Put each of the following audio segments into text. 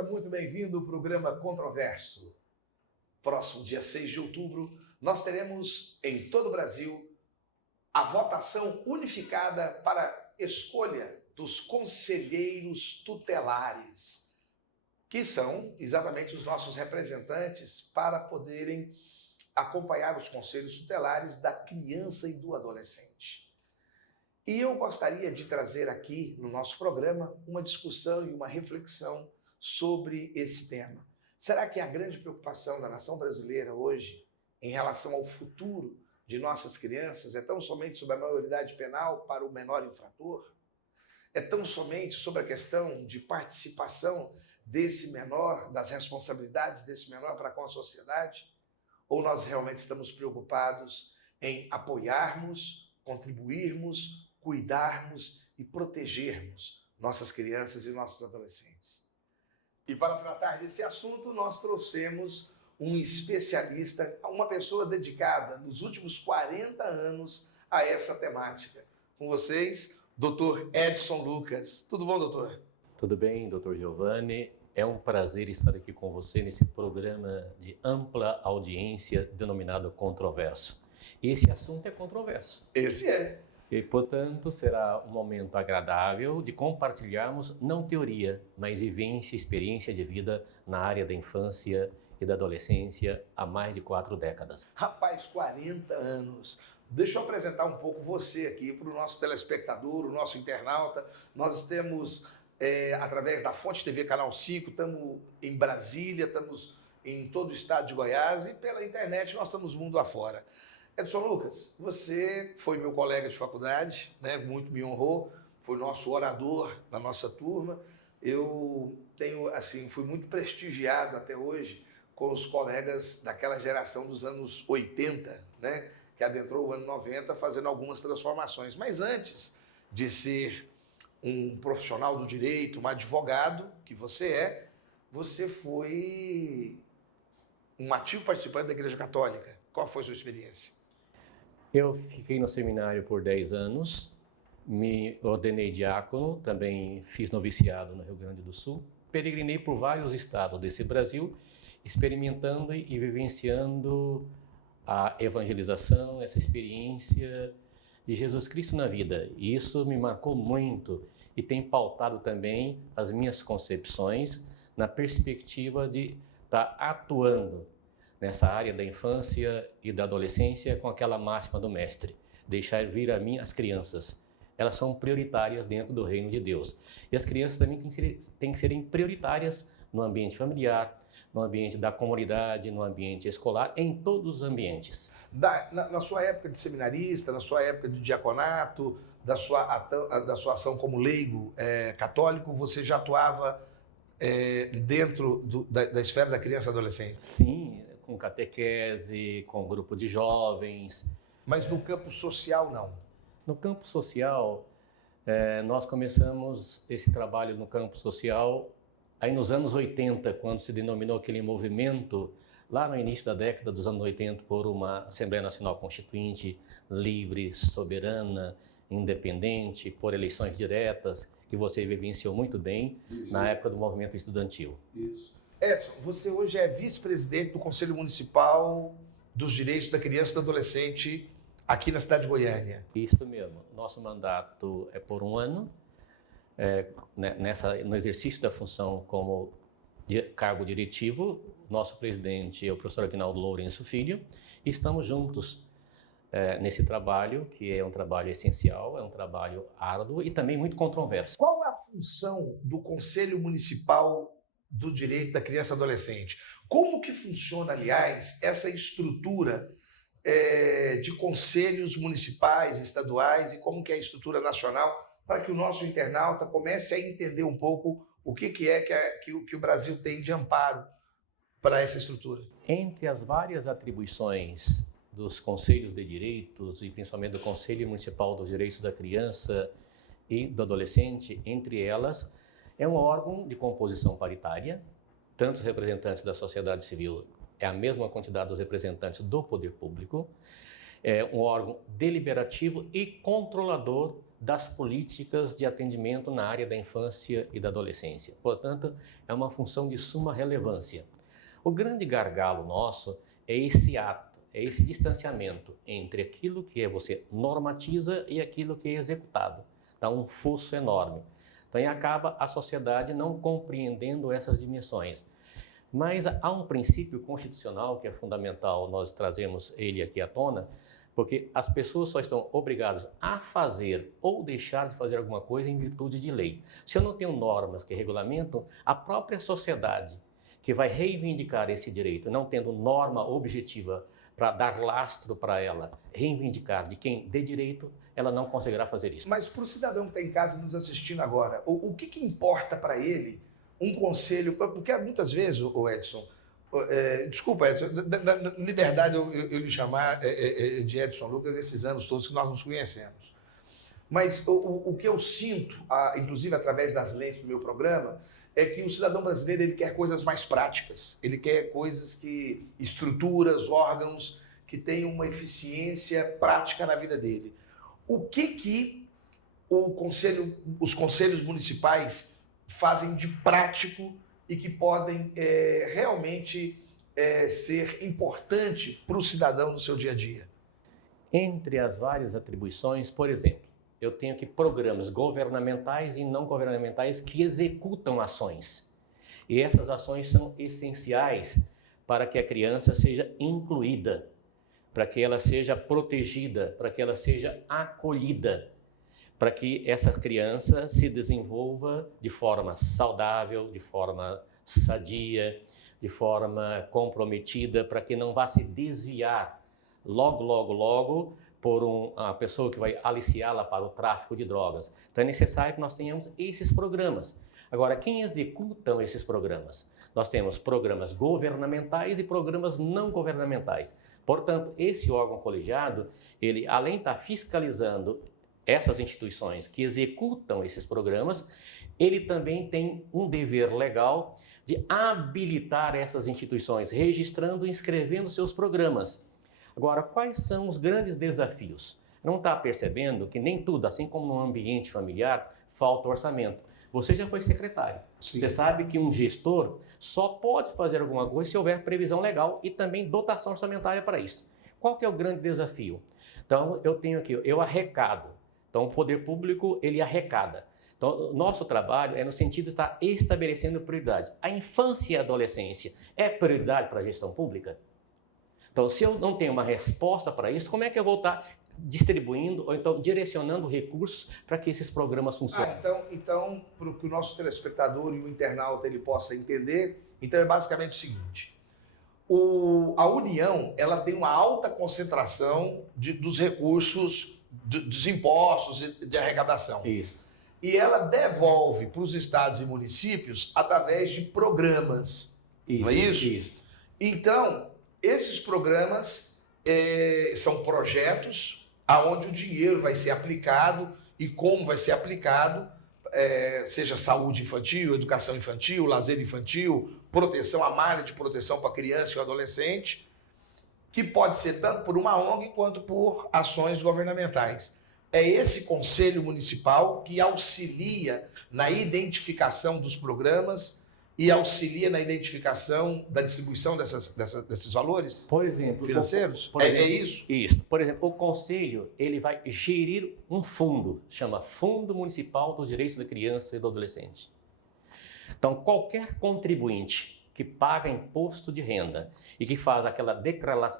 seja muito bem-vindo ao programa Controverso. Próximo dia 6 de outubro, nós teremos em todo o Brasil a votação unificada para escolha dos conselheiros tutelares, que são exatamente os nossos representantes para poderem acompanhar os conselhos tutelares da criança e do adolescente. E eu gostaria de trazer aqui no nosso programa uma discussão e uma reflexão sobre esse tema. Será que a grande preocupação da nação brasileira hoje em relação ao futuro de nossas crianças é tão somente sobre a maioridade penal para o menor infrator? É tão somente sobre a questão de participação desse menor, das responsabilidades desse menor para com a sociedade? Ou nós realmente estamos preocupados em apoiarmos, contribuirmos, cuidarmos e protegermos nossas crianças e nossos adolescentes? E para tratar desse assunto, nós trouxemos um especialista, uma pessoa dedicada nos últimos 40 anos a essa temática. Com vocês, Dr. Edson Lucas. Tudo bom, doutor? Tudo bem, doutor Giovanni. É um prazer estar aqui com você nesse programa de ampla audiência denominado Controverso. Esse assunto é controverso. Esse é. E, portanto, será um momento agradável de compartilharmos não teoria, mas vivência e experiência de vida na área da infância e da adolescência há mais de 4 décadas. Rapaz, 40 anos. Deixa eu apresentar um pouco você aqui para o nosso telespectador, o nosso internauta. Nós temos, através da Fonte TV Canal 5, estamos em Brasília, estamos em todo o estado de Goiás e pela internet nós estamos mundo afora. Edson Lucas, você foi meu colega de faculdade, né? Muito me honrou, foi nosso orador na nossa turma. Eu fui muito prestigiado até hoje com os colegas daquela geração dos anos 80, né? Que adentrou o ano 90 fazendo algumas transformações. Mas antes de ser um profissional do direito, um advogado, que você foi um ativo participante da Igreja Católica. Qual foi a sua experiência? Eu fiquei no seminário por 10 anos, me ordenei diácono, também fiz noviciado no Rio Grande do Sul, peregrinei por vários estados desse Brasil, experimentando e vivenciando a evangelização, essa experiência de Jesus Cristo na vida. E isso me marcou muito e tem pautado também as minhas concepções na perspectiva de estar atuando nessa área da infância e da adolescência com aquela máxima do mestre: deixar vir a mim as crianças. Elas são prioritárias dentro do reino de Deus. E as crianças também têm que serem prioritárias no ambiente familiar, no ambiente da comunidade, no ambiente escolar, em todos os ambientes. Na sua época de seminarista, na sua época de diaconato, da sua ação como leigo católico, você já atuava dentro da esfera da criança e adolescente? Sim, com catequese, com grupo de jovens. Mas no campo social, não? No campo social, nós começamos esse trabalho no campo social aí nos anos 80, quando se denominou aquele movimento, lá no início da década dos anos 80, por uma Assembleia Nacional Constituinte livre, soberana, independente, por eleições diretas, que você vivenciou muito bem. Isso. Na época do movimento estudantil. Isso. Edson, você hoje é vice-presidente do Conselho Municipal dos Direitos da Criança e do Adolescente aqui na cidade de Goiânia. Isso mesmo. Nosso mandato é por 1 ano. No exercício da função como cargo diretivo, nosso presidente é o professor Adinaldo Lourenço Filho, e estamos juntos nesse trabalho, que é um trabalho essencial, é um trabalho árduo e também muito controverso. Qual é a função do Conselho Municipal do Direito da Criança e Adolescente? Como que funciona, aliás, essa estrutura de conselhos municipais, estaduais, e como que é a estrutura nacional, para que o nosso internauta comece a entender um pouco o que o Brasil tem de amparo para essa estrutura? Entre as várias atribuições dos conselhos de direitos e principalmente do Conselho Municipal dos Direitos da Criança e do Adolescente, entre elas, é um órgão de composição paritária, tanto os representantes da sociedade civil é a mesma quantidade dos representantes do poder público, é um órgão deliberativo e controlador das políticas de atendimento na área da infância e da adolescência. Portanto, é uma função de suma relevância. O grande gargalo nosso é esse ato, é esse distanciamento entre aquilo que você normatiza e aquilo que é executado. Dá um fosso enorme. Então, aí acaba a sociedade não compreendendo essas dimensões. Mas há um princípio constitucional que é fundamental, nós trazemos ele aqui à tona, porque as pessoas só estão obrigadas a fazer ou deixar de fazer alguma coisa em virtude de lei. Se eu não tenho normas que regulamentam, a própria sociedade que vai reivindicar esse direito, não tendo norma objetiva para dar lastro para ela, reivindicar de quem dê direito, ela não conseguirá fazer isso. Mas para o cidadão que está em casa nos assistindo agora, o que importa para ele um conselho? Porque muitas vezes, o Edson, desculpa, Edson, na liberdade eu lhe chamar de Edson Lucas esses anos todos que nós nos conhecemos. Mas o que eu sinto, inclusive através das lentes do meu programa, é que o cidadão brasileiro ele quer coisas mais práticas. Ele quer coisas que, estruturas, órgãos que tenham uma eficiência prática na vida dele. O que os conselhos municipais fazem de prático e que podem realmente ser importante para o cidadão no seu dia a dia? Entre as várias atribuições, por exemplo, eu tenho aqui programas governamentais e não governamentais que executam ações. E essas ações são essenciais para que a criança seja incluída, para que ela seja protegida, para que ela seja acolhida, para que essa criança se desenvolva de forma saudável, de forma sadia, de forma comprometida, para que não vá se desviar logo por uma pessoa que vai aliciá-la para o tráfico de drogas. Então é necessário que nós tenhamos esses programas. Agora, quem executam esses programas? Nós temos programas governamentais e programas não governamentais. Portanto, esse órgão colegiado, ele além de estar fiscalizando essas instituições que executam esses programas, ele também tem um dever legal de habilitar essas instituições, registrando e inscrevendo seus programas. Agora, quais são os grandes desafios? Não está percebendo que nem tudo, assim como no ambiente familiar, falta orçamento. Você já foi secretário. Sim. Você sabe que um gestor só pode fazer alguma coisa se houver previsão legal e também dotação orçamentária para isso. Qual que é o grande desafio? Então, eu tenho aqui, eu arrecado. Então, o poder público, ele arrecada. Então, nosso trabalho é no sentido de estar estabelecendo prioridades. A infância e a adolescência é prioridade para a gestão pública? Então, se eu não tenho uma resposta para isso, como é que eu vou estar distribuindo ou então direcionando recursos para que esses programas funcionem? Então, para que o nosso telespectador e o internauta ele possa entender, então é basicamente o seguinte: a União ela tem uma alta concentração dos recursos, dos impostos de arrecadação. Isso. E ela devolve para os estados e municípios através de programas. Isso, não é isso? Isso. Então, esses programas são projetos aonde o dinheiro vai ser aplicado e como vai ser aplicado, seja saúde infantil, educação infantil, lazer infantil, proteção, a malha de proteção para a criança e o adolescente, que pode ser tanto por uma ONG quanto por ações governamentais. É esse conselho municipal que auxilia na identificação dos programas e auxilia na identificação da distribuição desses valores, por exemplo, financeiros? É isso? Isso. Por exemplo, o Conselho ele vai gerir um fundo, chama Fundo Municipal dos Direitos da Criança e do Adolescente. Então, qualquer contribuinte que paga imposto de renda e que faz aquela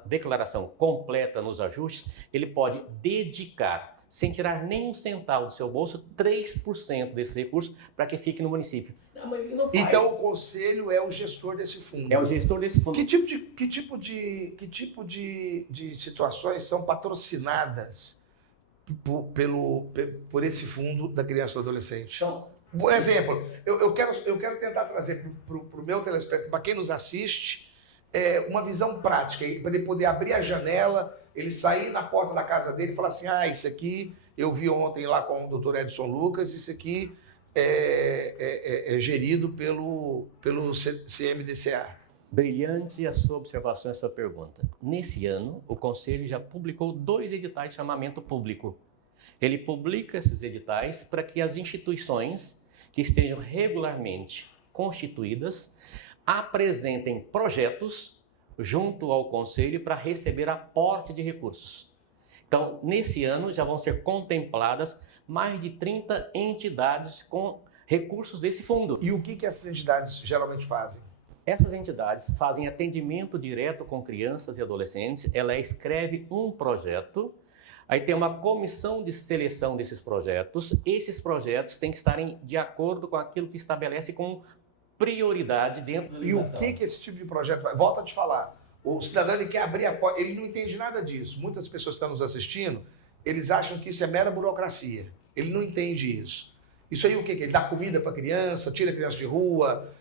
declaração completa nos ajustes, ele pode dedicar, sem tirar nem um centavo do seu bolso, 3% desse recurso para que fique no município. Então o conselho é o gestor desse fundo. É o gestor desse fundo. Que tipo de situações são patrocinadas por esse fundo da criança e do adolescente? Por exemplo, eu quero tentar trazer para o meu telespectador, para quem nos assiste, uma visão prática, para ele poder abrir a janela, ele sair na porta da casa dele e falar assim: isso aqui eu vi ontem lá com o Dr. Edson Lucas, isso aqui é gerido pelo CMDCA. Brilhante a sua observação e a sua pergunta. Nesse ano, o Conselho já publicou 2 editais de chamamento público. Ele publica esses editais para que as instituições que estejam regularmente constituídas apresentem projetos junto ao Conselho para receber aporte de recursos. Então, nesse ano já vão ser contempladas mais de 30 entidades com recursos desse fundo. E o que essas entidades geralmente fazem? Essas entidades fazem atendimento direto com crianças e adolescentes, ela escreve um projeto, aí tem uma comissão de seleção desses projetos, esses projetos têm que estarem de acordo com aquilo que estabelece como prioridade dentro da legislação. E o que esse tipo de projeto vai? Volto a te falar, o cidadão ele quer abrir a porta, ele não entende nada disso. Muitas pessoas que estão nos assistindo, eles acham que isso é mera burocracia, ele não entende isso. Isso aí o que? Ele dá comida para a criança, tira a criança de rua,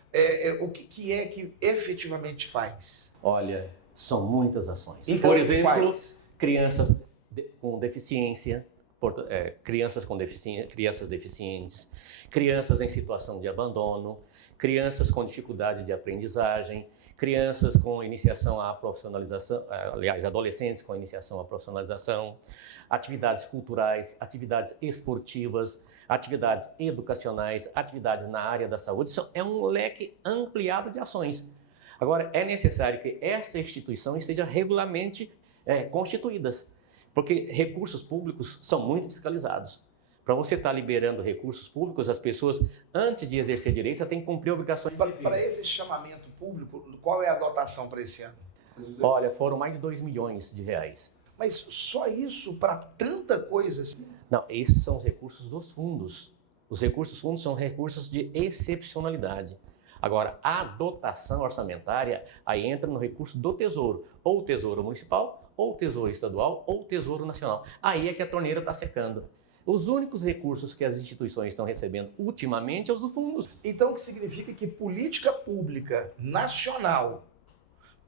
o que é que efetivamente faz? Olha, são muitas ações. Então, por exemplo, quais? crianças com deficiência, crianças deficientes, crianças em situação de abandono, crianças com dificuldade de aprendizagem, crianças com iniciação à profissionalização, aliás, adolescentes com iniciação à profissionalização, atividades culturais, atividades esportivas, atividades educacionais, atividades na área da saúde. Isso é um leque ampliado de ações. Agora, é necessário que essa instituição esteja regularmente constituídas, porque recursos públicos são muito fiscalizados. Para você estar liberando recursos públicos, as pessoas, antes de exercer direitos, têm que cumprir obrigações de Para esse chamamento público, qual é a dotação para esse ano? Olha, foram mais de 2 milhões de reais. Mas só isso para tanta coisa assim? Não, esses são os recursos dos fundos. Os recursos dos fundos são recursos de excepcionalidade. Agora, a dotação orçamentária, aí entra no recurso do Tesouro, ou o Tesouro Municipal, ou o Tesouro Estadual, ou o Tesouro Nacional. Aí é que a torneira está secando. Os únicos recursos que as instituições estão recebendo ultimamente são os dos fundos. Então, o que significa que política pública nacional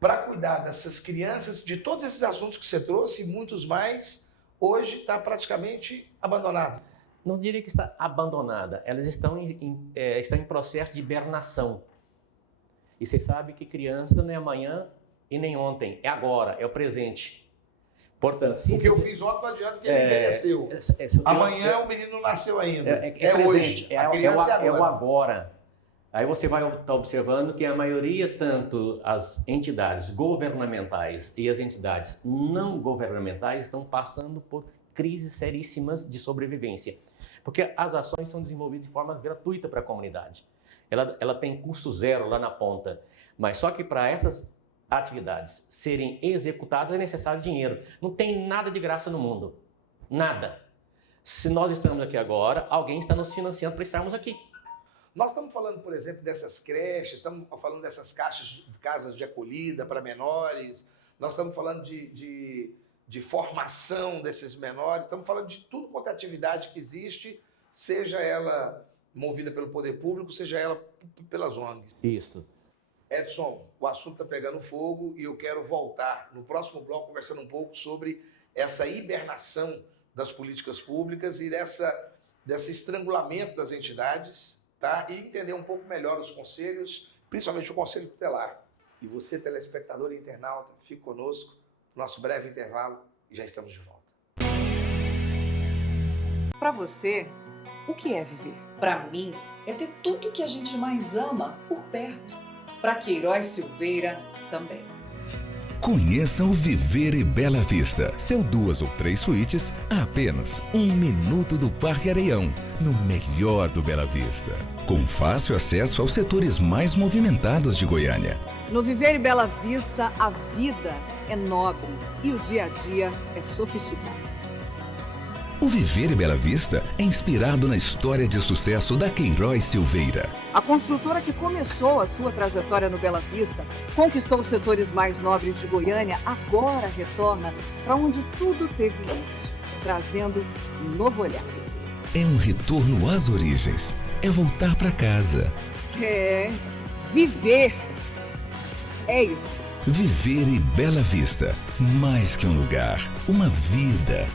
para cuidar dessas crianças, de todos esses assuntos que você trouxe e muitos mais, hoje está praticamente abandonado? Não diria que está abandonada, elas estão em processo de hibernação. E você sabe que criança não é amanhã e nem ontem, é agora, é o presente. Portanto, o que eu fiz ontem não adianta porque ele envelheceu. Amanhã o menino não nasceu ainda. É hoje. A criança é o agora. Aí você vai estar observando que a maioria, tanto as entidades governamentais e as entidades não governamentais, estão passando por crises seríssimas de sobrevivência. Porque as ações são desenvolvidas de forma gratuita para a comunidade. Ela tem custo zero lá na ponta. Mas só que para essas atividades serem executadas é necessário dinheiro. Não tem nada de graça no mundo. Nada. Se nós estamos aqui agora, alguém está nos financiando para estarmos aqui. Nós estamos falando, por exemplo, dessas creches, estamos falando dessas casas de acolhida para menores, nós estamos falando de formação desses menores, estamos falando de tudo quanto é atividade que existe, seja ela movida pelo poder público, seja ela pelas ONGs. Isso. Edson, o assunto está pegando fogo e eu quero voltar no próximo bloco conversando um pouco sobre essa hibernação das políticas públicas e desse estrangulamento das entidades, tá? E entender um pouco melhor os conselhos, principalmente o Conselho Tutelar. E você, telespectador e internauta, fique conosco, nosso breve intervalo e já estamos de volta. Para você, o que é viver? Para mim, é ter tudo que a gente mais ama por perto. Para Queiroz Silveira, também. Conheça o Viver e Bela Vista. São 2 ou 3 suítes a apenas 1 minuto do Parque Areião, no melhor do Bela Vista. Com fácil acesso aos setores mais movimentados de Goiânia. No Viver e Bela Vista, a vida é nobre e o dia a dia é sofisticado. O Viver e Bela Vista é inspirado na história de sucesso da Queiroz Silveira. A construtora que começou a sua trajetória no Bela Vista, conquistou os setores mais nobres de Goiânia, agora retorna para onde tudo teve início, trazendo um novo olhar. É um retorno às origens, é voltar para casa. É viver. É isso. Viver e Bela Vista, mais que um lugar, uma vida.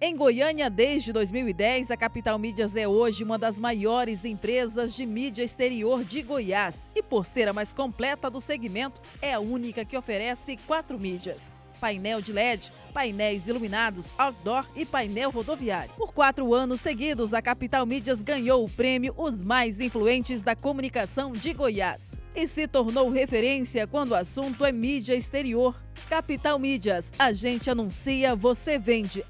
Em Em Goiânia, desde 2010, a Capital Mídias é hoje uma das maiores empresas de mídia exterior de Goiás. E por ser a mais completa do segmento, é a única que oferece 4 mídias: painel de LED, painéis iluminados, outdoor e painel rodoviário. Por 4 anos seguidos, a Capital Mídias ganhou o prêmio Os Mais Influentes da Comunicação de Goiás e se tornou referência quando o assunto é mídia exterior. Capital Mídias, a gente anuncia, você vende.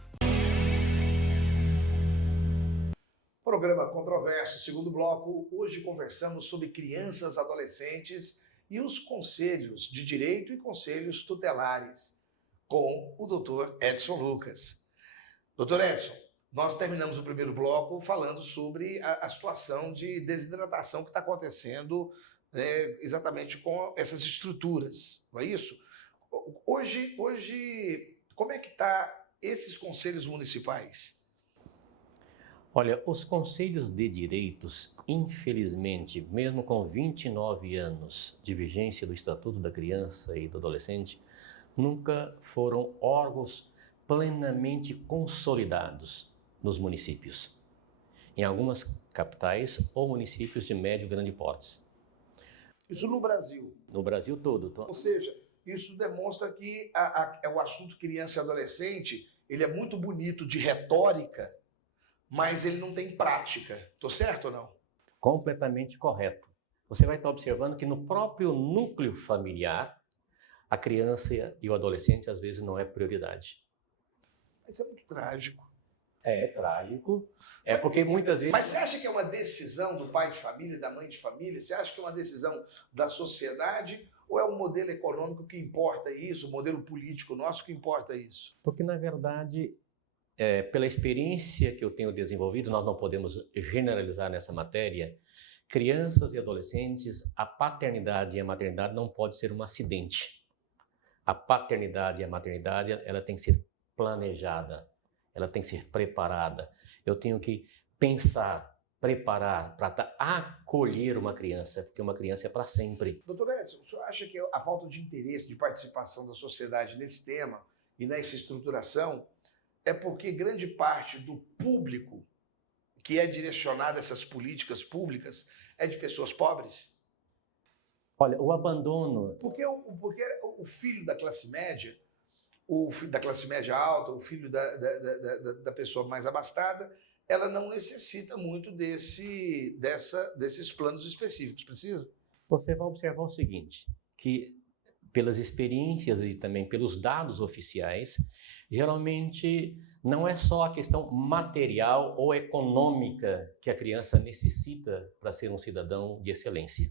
Programa Controverso, segundo bloco. Hoje conversamos sobre crianças, adolescentes e os conselhos de direito e conselhos tutelares, com o doutor Edson Lucas. Doutor Edson, nós terminamos o primeiro bloco falando sobre a situação de desidratação que está acontecendo, exatamente com essas estruturas, não é isso? Hoje como é que está esses conselhos municipais? Olha, os conselhos de direitos, infelizmente, mesmo com 29 anos de vigência do Estatuto da Criança e do Adolescente, nunca foram órgãos plenamente consolidados nos municípios, em algumas capitais ou municípios de médio e grande porte. Isso no Brasil? No Brasil todo. Ou seja, isso demonstra que o assunto criança e adolescente, ele é muito bonito de retórica, mas ele não tem prática. Estou certo ou não? Completamente correto. Você vai estar observando que no próprio núcleo familiar, a criança e o adolescente às vezes não é prioridade. Isso é muito trágico. É trágico. É porque muitas vezes... Mas você acha que é uma decisão do pai de família, da mãe de família? Você acha que é uma decisão da sociedade? Ou é o modelo econômico que importa isso, o modelo político nosso que importa isso? Porque, na verdade, pela experiência que eu tenho desenvolvido, nós não podemos generalizar nessa matéria, crianças e adolescentes, a paternidade e a maternidade não pode ser um acidente. A paternidade e a maternidade, ela tem que ser planejada, ela tem que ser preparada. Eu tenho que pensar, preparar para acolher uma criança, porque uma criança é para sempre. Doutor Edson, o senhor acha que a falta de interesse, de participação da sociedade nesse tema e nessa estruturação é porque grande parte do público que é direcionado a essas políticas públicas é de pessoas pobres? Olha, o abandono... Porque o filho da classe média, o filho da classe média alta, o filho da pessoa mais abastada, ela não necessita muito desses planos específicos, precisa? Você vai observar o seguinte, que pelas experiências e também pelos dados oficiais, geralmente não é só a questão material ou econômica que a criança necessita para ser um cidadão de excelência.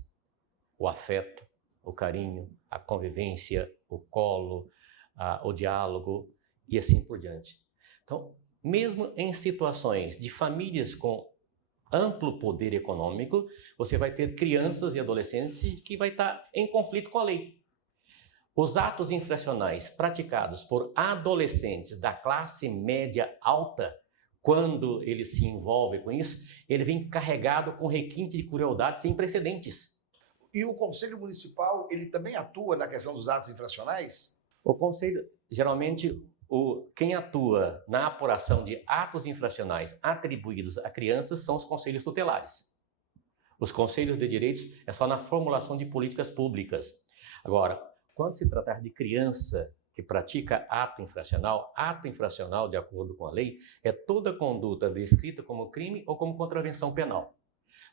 O afeto, o carinho, a convivência, o colo, o diálogo e assim por diante. Então, mesmo em situações de famílias com amplo poder econômico, você vai ter crianças e adolescentes que vai estar em conflito com a lei. Os atos infracionais praticados por adolescentes da classe média alta, quando ele se envolve com isso, ele vem carregado com requinte de crueldade sem precedentes. E o Conselho Municipal, ele também atua na questão dos atos infracionais? O Conselho, geralmente, quem atua na apuração de atos infracionais atribuídos a crianças são os conselhos tutelares. Os conselhos de direitos é só na formulação de políticas públicas. Agora, quando se tratar de criança que pratica ato infracional, de acordo com a lei, é toda conduta descrita como crime ou como contravenção penal.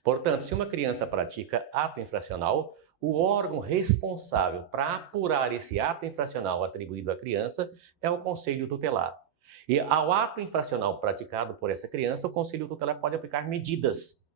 Portanto, se uma criança pratica ato infracional, o órgão responsável para apurar esse ato infracional atribuído à criança é o Conselho Tutelar. E ao ato infracional praticado por essa criança, o Conselho Tutelar pode aplicar medidas.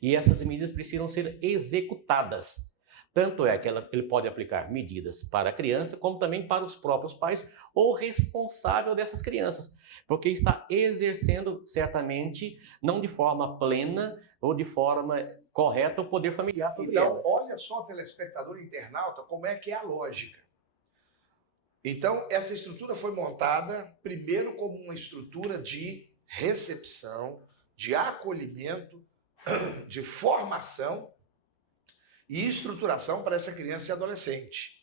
E essas medidas precisam ser executadas. Tanto é que ele pode aplicar medidas para a criança, como também para os próprios pais ou responsável dessas crianças, porque está exercendo, certamente, não de forma plena ou de forma correta o poder familiar. Então, olha só, telespectador internauta, como é que é a lógica. Então, essa estrutura foi montada primeiro como uma estrutura de recepção, de acolhimento, de formação e estruturação para essa criança e adolescente.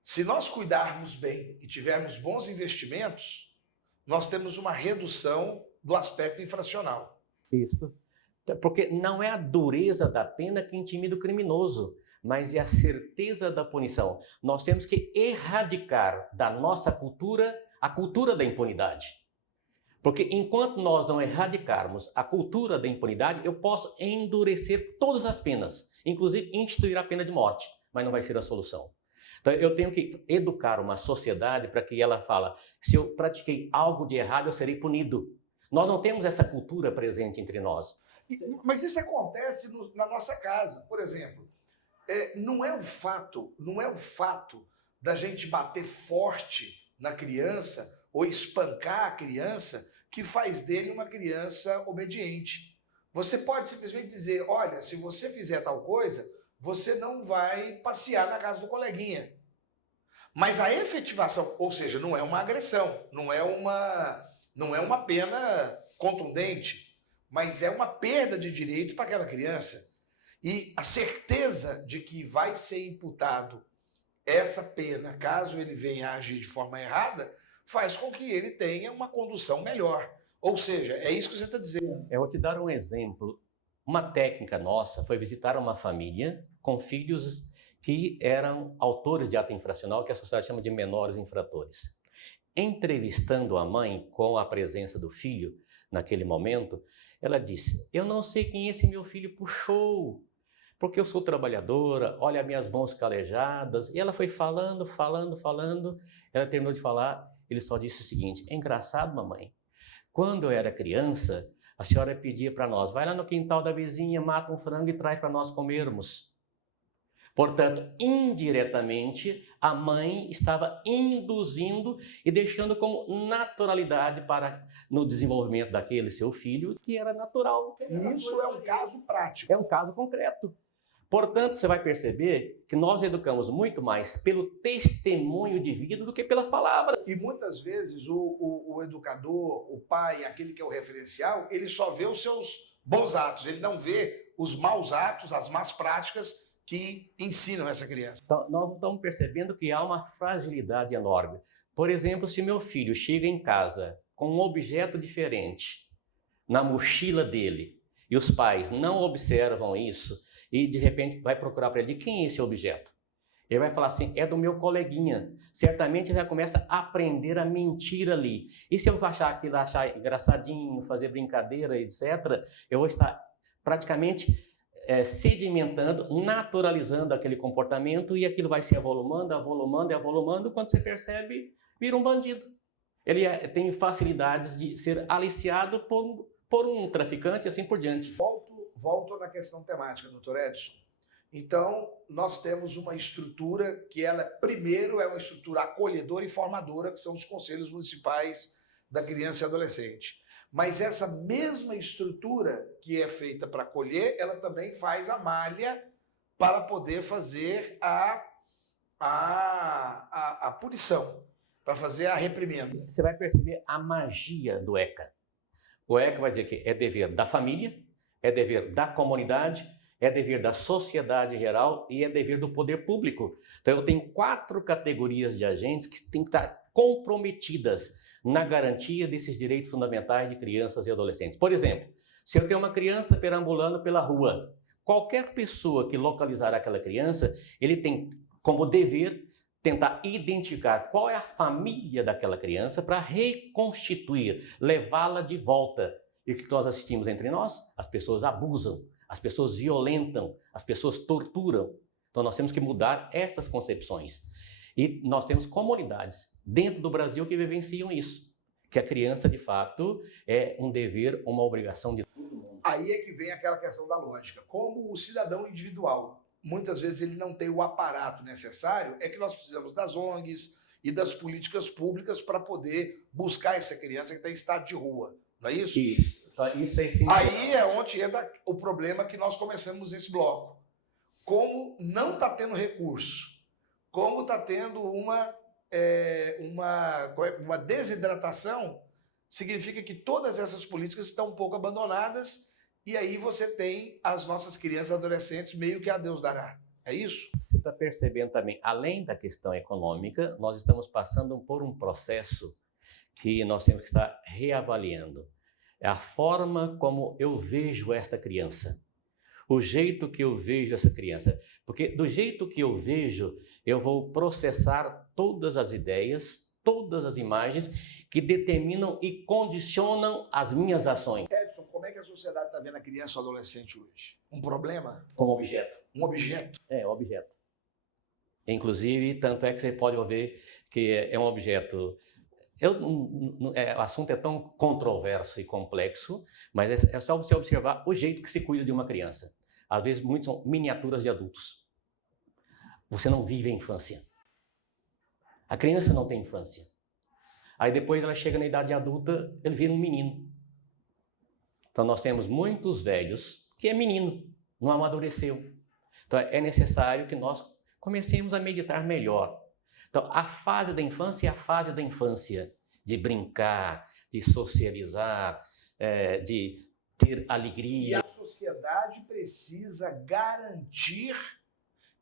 Se nós cuidarmos bem e tivermos bons investimentos, nós temos uma redução do aspecto infracional. Isso. Porque não é a dureza da pena que intimida o criminoso, mas é a certeza da punição. Nós temos que erradicar da nossa cultura a cultura da impunidade. Porque enquanto nós não erradicarmos a cultura da impunidade, eu posso endurecer todas as penas, inclusive instituir a pena de morte, mas não vai ser a solução. Então eu tenho que educar uma sociedade para que ela fale, se eu pratiquei algo de errado, eu serei punido. Nós não temos essa cultura presente entre nós. Mas isso acontece na nossa casa, por exemplo. Não é o fato da gente bater forte na criança ou espancar a criança que faz dele uma criança obediente. Você pode simplesmente dizer, olha, se você fizer tal coisa, você não vai passear na casa do coleguinha. Mas a efetivação, ou seja, não é uma agressão, não é uma pena contundente, mas é uma perda de direito para aquela criança. E a certeza de que vai ser imputado essa pena, caso ele venha a agir de forma errada, faz com que ele tenha uma condução melhor. Ou seja, é isso que você está dizendo. Eu vou te dar um exemplo. Uma técnica nossa foi visitar uma família com filhos que eram autores de ato infracional, que a sociedade chama de menores infratores. Entrevistando a mãe com a presença do filho, naquele momento, ela disse, eu não sei quem esse meu filho puxou, porque eu sou trabalhadora, olha minhas mãos calejadas. E ela foi falando, ela terminou de falar, ele só disse o seguinte, é engraçado, mamãe, quando eu era criança, a senhora pedia para nós, vai lá no quintal da vizinha, mata um frango e traz para nós comermos. Portanto, indiretamente, a mãe estava induzindo e deixando como naturalidade no desenvolvimento daquele seu filho, que era natural. Isso é um caso prático. É um caso concreto. Portanto, você vai perceber que nós educamos muito mais pelo testemunho de vida do que pelas palavras. E muitas vezes o educador, o pai, aquele que é o referencial, ele só vê os seus bons atos, ele não vê os maus atos, as más práticas que ensinam essa criança. Então, nós estamos percebendo que há uma fragilidade enorme. Por exemplo, se meu filho chega em casa com um objeto diferente na mochila dele e os pais não observam isso e de repente vai procurar para ele, de quem é esse objeto? Ele vai falar assim, é do meu coleguinha. Certamente ele já começa a aprender a mentir ali. E se eu achar aquilo, achar engraçadinho, fazer brincadeira, etc., eu vou estar praticamente sedimentando, naturalizando aquele comportamento e aquilo vai se avolumando, quando você percebe, vira um bandido. Ele tem facilidades de ser aliciado por um traficante e assim por diante. Volto na questão temática, doutor Edson. Então, nós temos uma estrutura que ela, primeiro, é uma estrutura acolhedora e formadora, que são os conselhos municipais da criança e adolescente. Mas essa mesma estrutura que é feita para acolher, ela também faz a malha para poder fazer a punição, para fazer a reprimenda. Você vai perceber a magia do ECA. O ECA vai dizer que é dever da família, é dever da comunidade, é dever da sociedade geral e é dever do poder público. Então eu tenho 4 categorias de agentes que têm que estar comprometidas na garantia desses direitos fundamentais de crianças e adolescentes. Por exemplo, se eu tenho uma criança perambulando pela rua, qualquer pessoa que localizar aquela criança, ele tem como dever tentar identificar qual é a família daquela criança para reconstituir, levá-la de volta. E o que nós assistimos entre nós? As pessoas abusam, as pessoas violentam, as pessoas torturam. Então nós temos que mudar essas concepções. E nós temos comunidades dentro do Brasil que vivenciam isso. Que a criança, de fato, é um dever, uma obrigação de todo mundo. Aí é que vem aquela questão da lógica. Como o cidadão individual, muitas vezes ele não tem o aparato necessário, é que nós precisamos das ONGs e das políticas públicas para poder buscar essa criança que está em estado de rua. Não é isso? Isso é essencial. Aí é onde entra o problema que nós começamos esse bloco. Como não está tendo recurso, como está tendo uma desidratação, significa que todas essas políticas estão um pouco abandonadas e aí você tem as nossas crianças e adolescentes meio que a Deus dará. É isso? Você está percebendo também, além da questão econômica, nós estamos passando por um processo que nós temos que estar reavaliando. É a forma como eu vejo esta criança, o jeito que eu vejo essa criança. Porque do jeito que eu vejo, eu vou processar todas as ideias, todas as imagens que determinam e condicionam as minhas ações. Edson, como é que a sociedade está vendo a criança ou adolescente hoje? Um problema? Como objeto. Um objeto? É, objeto. Inclusive, tanto é que você pode ver que é um objeto. O assunto é tão controverso e complexo, mas é só você observar o jeito que se cuida de uma criança. Às vezes, muitos são miniaturas de adultos. Você não vive a infância. A criança não tem infância. Aí depois ela chega na idade adulta, ele vira um menino. Então nós temos muitos velhos que é menino, não amadureceu. Então é necessário que nós comecemos a meditar melhor. Então a fase da infância é a fase da infância, de brincar, de socializar, de ter alegria. E a sociedade precisa garantir,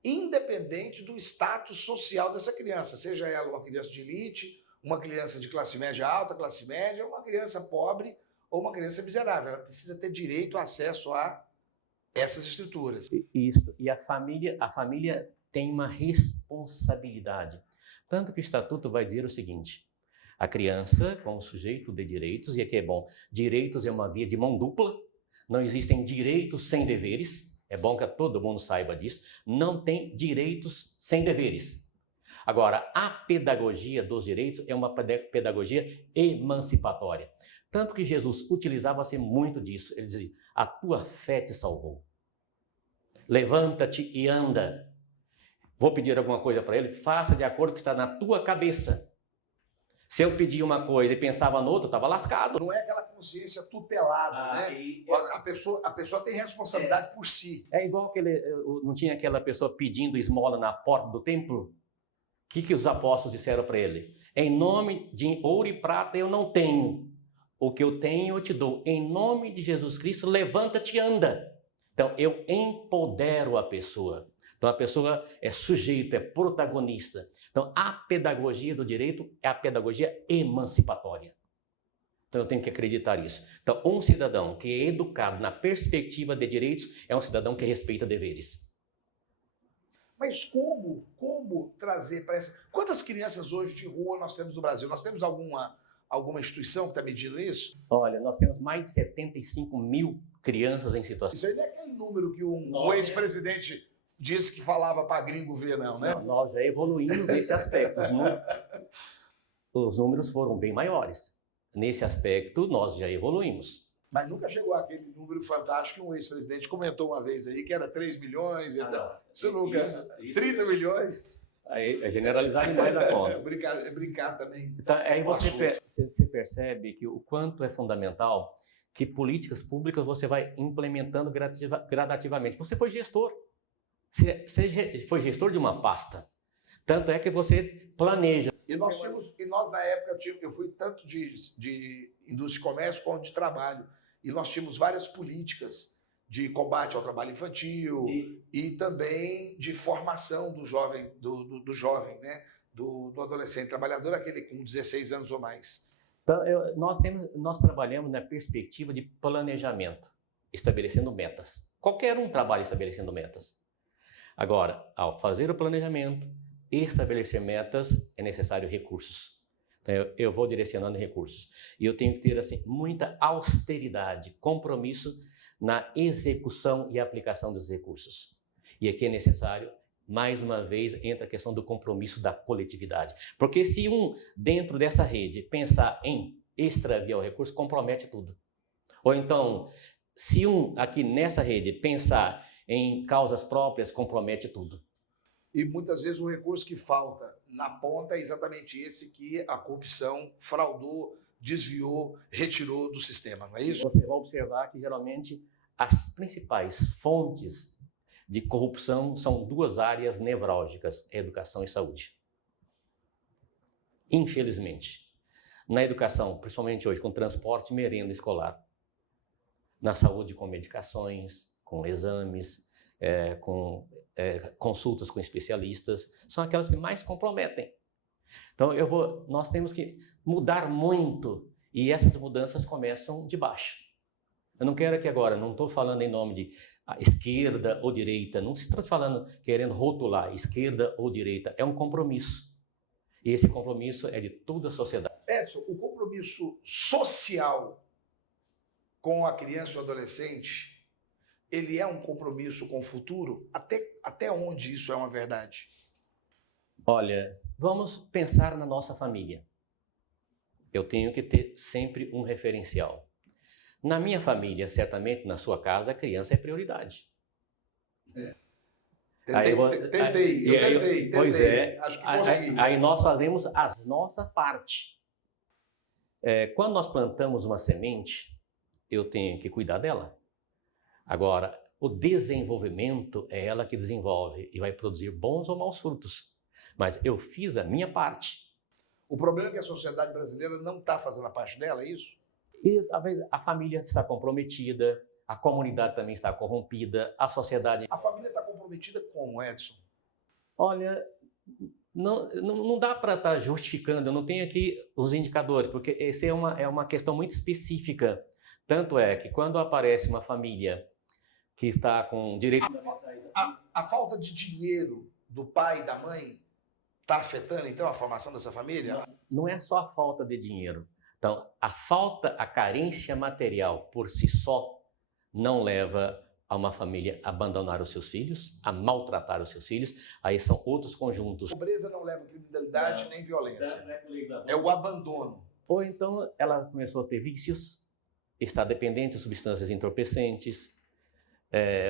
independente do status social dessa criança, seja ela uma criança de elite, uma criança de classe média alta, classe média, uma criança pobre ou uma criança miserável. Ela precisa ter direito ao acesso a essas estruturas. Isso. E a família tem uma responsabilidade. Tanto que o Estatuto vai dizer o seguinte: a criança, como sujeito de direitos, e aqui é bom, direitos é uma via de mão dupla, não existem direitos sem deveres, é bom que todo mundo saiba disso, não tem direitos sem deveres. Agora, a pedagogia dos direitos é uma pedagogia emancipatória. Tanto que Jesus utilizava-se muito disso. Ele dizia: a tua fé te salvou. Levanta-te e anda. Vou pedir alguma coisa para ele? Faça de acordo com o que está na tua cabeça. Se eu pedir uma coisa e pensava no outro, estava lascado. Não é aquela consciência tutelada, né? A pessoa tem responsabilidade por si. É igual não tinha aquela pessoa pedindo esmola na porta do templo? O que os apóstolos disseram para ele? Em nome de ouro e prata eu não tenho. O que eu tenho eu te dou. Em nome de Jesus Cristo, levanta-te e anda. Então, eu empodero a pessoa. Então, a pessoa é sujeito, é protagonista. Então, a pedagogia do direito é a pedagogia emancipatória. Então, eu tenho que acreditar nisso. Então, um cidadão que é educado na perspectiva de direitos é um cidadão que respeita deveres. Mas como trazer para essa... Quantas crianças hoje de rua nós temos no Brasil? Nós temos alguma instituição que está medindo isso? Olha, nós temos mais de 75 mil crianças em situação. Isso aí não é aquele número que um ex-presidente disse que falava para gringo ver, não, né? Não, nós já evoluímos nesse aspecto. Os números foram bem maiores. Nesse aspecto, nós já evoluímos. Mas nunca chegou àquele número fantástico que um ex-presidente comentou uma vez aí, que era 3 milhões, etc. Isso nunca... 30 milhões... Aí é generalizar demais da conta. É brincar também. Então, aí você percebe que o quanto é fundamental que políticas públicas você vai implementando gradativamente. Você foi gestor. Você foi gestor de uma pasta. Tanto é que você planeja. E nós na época, eu fui tanto de indústria e comércio quanto de trabalho. E nós tínhamos várias políticas de combate ao trabalho infantil e também de formação do jovem, né? do adolescente trabalhador, aquele com 16 anos ou mais. Então, nós trabalhamos na perspectiva de planejamento, estabelecendo metas. Qualquer um trabalha estabelecendo metas. Agora, ao fazer o planejamento, estabelecer metas, é necessário recursos. Então, eu vou direcionando recursos. E eu tenho que ter assim, muita austeridade, compromisso na execução e aplicação dos recursos. E aqui é necessário, mais uma vez, entra a questão do compromisso da coletividade. Porque se dentro dessa rede, pensar em extraviar o recurso, compromete tudo. Ou então, se aqui nessa rede, pensar em causas próprias, compromete tudo. E muitas vezes o recurso que falta na ponta é exatamente esse que a corrupção fraudou, desviou, retirou do sistema, não é isso? Você vai observar que geralmente as principais fontes de corrupção são duas áreas nevrálgicas, educação e saúde. Infelizmente, na educação, principalmente hoje com transporte e merenda escolar, na saúde com medicações, com exames, com consultas com especialistas, são aquelas que mais comprometem. Então nós temos que mudar muito e essas mudanças começam de baixo. Eu não quero aqui agora, não estou falando em nome de esquerda ou direita, não estou falando querendo rotular esquerda ou direita, é um compromisso. E esse compromisso é de toda a sociedade. Edson, o compromisso social com a criança e o adolescente, ele é um compromisso com o futuro? Até onde isso é uma verdade? Olha, vamos pensar na nossa família. Eu tenho que ter sempre um referencial. Na minha família, certamente na sua casa, a criança é prioridade. Tentei. Pois é, Acho que consegui. aí nós fazemos a nossa parte. Quando nós plantamos uma semente, eu tenho que cuidar dela. Agora, o desenvolvimento é ela que desenvolve e vai produzir bons ou maus frutos. Mas eu fiz a minha parte. O problema é que a sociedade brasileira não está fazendo a parte dela, é isso? E talvez a família está comprometida, a comunidade também está corrompida, a sociedade... A família está comprometida como, Edson? Olha, não dá para estar justificando, eu não tenho aqui os indicadores, porque essa é uma questão muito específica. Tanto é que quando aparece uma família que está com direito... A falta de dinheiro do pai e da mãe está afetando, então, a formação dessa família? Não é só a falta de dinheiro. Então, a carência material por si só não leva a uma família a abandonar os seus filhos, a maltratar os seus filhos. Aí são outros conjuntos. A pobreza não leva a criminalidade nem violência. É o abandono. Ou então ela começou a ter vícios, está dependente de substâncias entorpecentes,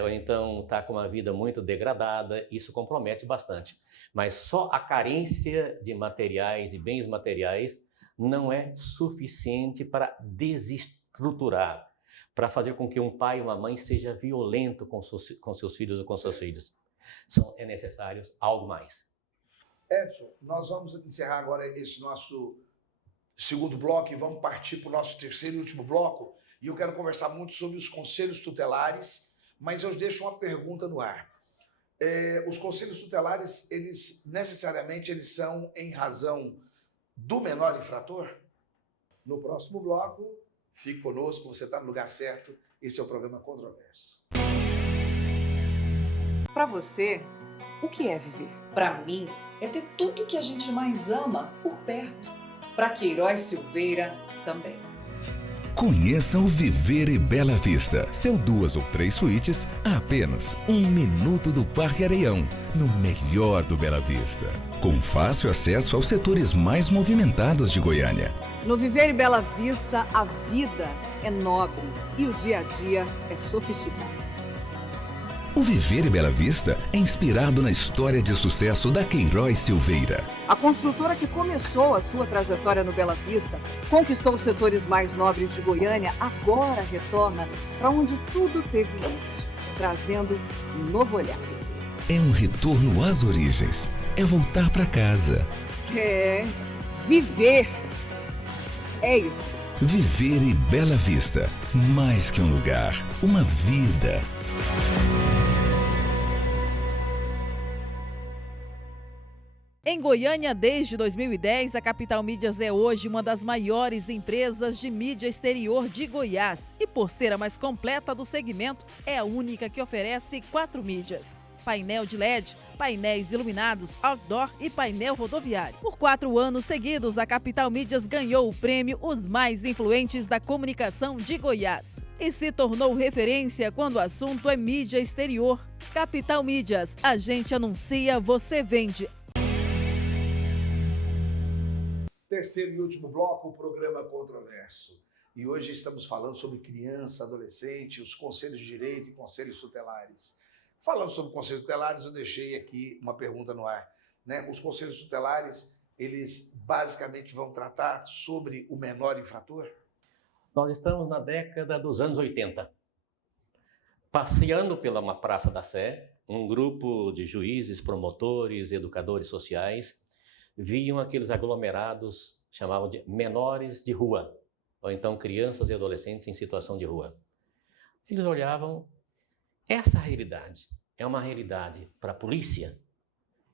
ou então está com uma vida muito degradada, isso compromete bastante. Mas só a carência de materiais e bens materiais não é suficiente para desestruturar, para fazer com que um pai e uma mãe seja violento com seus filhos ou com seus filhos. É necessário algo mais. Edson, nós vamos encerrar agora esse nosso segundo bloco e vamos partir para o nosso terceiro e último bloco. E eu quero conversar muito sobre os conselhos tutelares, mas eu deixo uma pergunta no ar. Os conselhos tutelares, eles necessariamente são em razão do menor infrator? No próximo bloco, fique conosco, você está no lugar certo. Esse é o programa Controverso. Para você, o que é viver? Para mim, é ter tudo que a gente mais ama por perto. Para Queiroz Silveira, também. Conheça o Viver e Bela Vista. Seu 2 ou 3 suítes a apenas 1 minuto do Parque Areião, no melhor do Bela Vista. Com fácil acesso aos setores mais movimentados de Goiânia. No Viver e Bela Vista, a vida é nobre e o dia a dia é sofisticado. O Viver e Bela Vista é inspirado na história de sucesso da Queiroz Silveira. A construtora que começou a sua trajetória no Bela Vista, conquistou os setores mais nobres de Goiânia, agora retorna para onde tudo teve início, trazendo um novo olhar. É um retorno às origens, é voltar para casa. É viver. É isso. Viver e Bela Vista, mais que um lugar, uma vida. Em Goiânia, desde 2010, a Capital Mídias é hoje uma das maiores empresas de mídia exterior de Goiás. E por ser a mais completa do segmento, é a única que oferece 4 mídias: painel de LED, painéis iluminados, outdoor e painel rodoviário. Por 4 anos seguidos, a Capital Mídias ganhou o prêmio Os Mais Influentes da Comunicação de Goiás. E se tornou referência quando o assunto é mídia exterior. Capital Mídias, a gente anuncia, você vende. Terceiro e último bloco, o programa Controverso. E hoje estamos falando sobre criança, adolescente, os conselhos de direito e conselhos tutelares. Falando sobre conselhos tutelares, eu deixei aqui uma pergunta no ar. Os conselhos tutelares, eles basicamente vão tratar sobre o menor infrator? Nós estamos na década dos anos 80. Passeando pela uma Praça da Sé, um grupo de juízes, promotores, educadores sociais viam aqueles aglomerados, chamavam de menores de rua, ou então crianças e adolescentes em situação de rua. Eles olhavam, essa realidade é uma realidade para a polícia,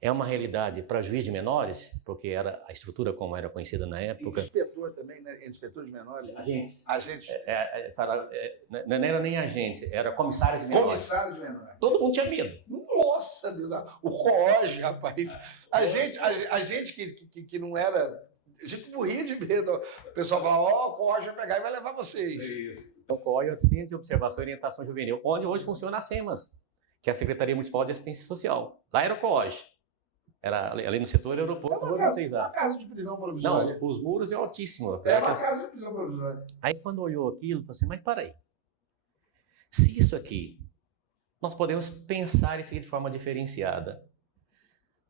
é uma realidade para juiz de menores, porque era a estrutura como era conhecida na época. E inspetor também, né? Inspetor de menores. Agentes. Agente. Não era nem agente, era comissário de menores. Comissário de menores. Todo mundo tinha medo. Nossa Deus, o COOG, rapaz. A gente que não era... A gente morria de medo. O pessoal fala, o COOG vai pegar e vai levar vocês. Isso. Então, o COOG é o Centro de Observação e Orientação Juvenil, onde hoje funciona a SEMAS, que é a Secretaria Municipal de Assistência Social. Lá era o COOG. Era ali no setor aeroporto. Uma casa de prisão provisória. Não, os muros é altíssimo. É uma casa de prisão provisória. Aí quando olhou aquilo, falou assim, mas para aí. Se isso aqui, nós podemos pensar isso aqui de forma diferenciada.